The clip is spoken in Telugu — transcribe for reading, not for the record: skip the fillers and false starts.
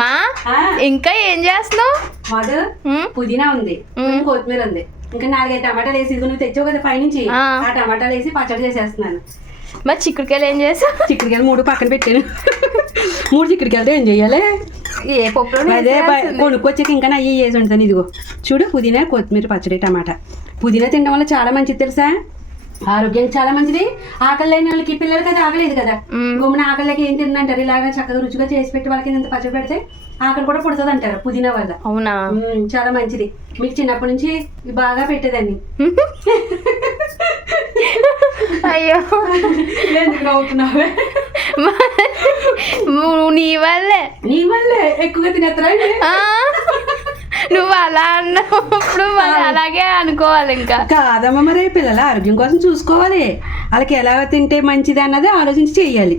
మా ఇంకా ఏం చేస్తున్నావు? మాకు పుదీనా ఉంది, కొత్తిమీర ఉంది, ఇంకా 4-5 టమాటాలు వేసి నువ్వు తెచ్చావు కదా పైనుంచి, ఆ టమాటాలు వేసి పచ్చడి చేసేస్తున్నాను. మరి చిక్కుడుకాయలు ఏం చేసావు? చిక్కుడుకాయలు 3 పక్కన పెట్టాను. 3 చిక్కుడుకాయలతో ఏం చెయ్యాలి? ఏ పప్పులో అదే కొనుక్కొచ్చాక ఇంకా అయ్యి వేసి ఉంటాను. ఇదిగో చూడు, పుదీనా కొత్తిమీర పచ్చడి టమాటా. పుదీనా తినడం వల్ల చాలా మంచిది తెలుసా, ఆరోగ్యానికి చాలా మంచిది. ఆకలి లేని వాళ్ళకి, పిల్లలకి అది ఆగలేదు కదా, గుమ్మన ఆకలికి ఏం తిందంటారు, ఇలాగా చక్కగా రుచిగా చేసి పెట్టి వాళ్ళకి ఇంత పచ్చడి పెడితే ఆకలి కూడా పుడుతుంది అంటారు పుదీనా వల్ల. అవునా? చాలా మంచిది. మీకు చిన్నప్పటి నుంచి బాగా పెట్టేదాన్ని. అయ్యో ఎందుకు నవ్వుతున్నావే? నీ వల్లే ఎక్కువగా తినేస్తారా? నువ్వు అలా అన్నప్పుడు మరి అలాగే అనుకోవాలి. ఇంకా కాదమ్మా, మరి పిల్లల ఆరోగ్యం కోసం చూసుకోవాలి, వాళ్ళకి ఎలా తింటే మంచిది అన్నది ఆలోచించి చెయ్యాలి.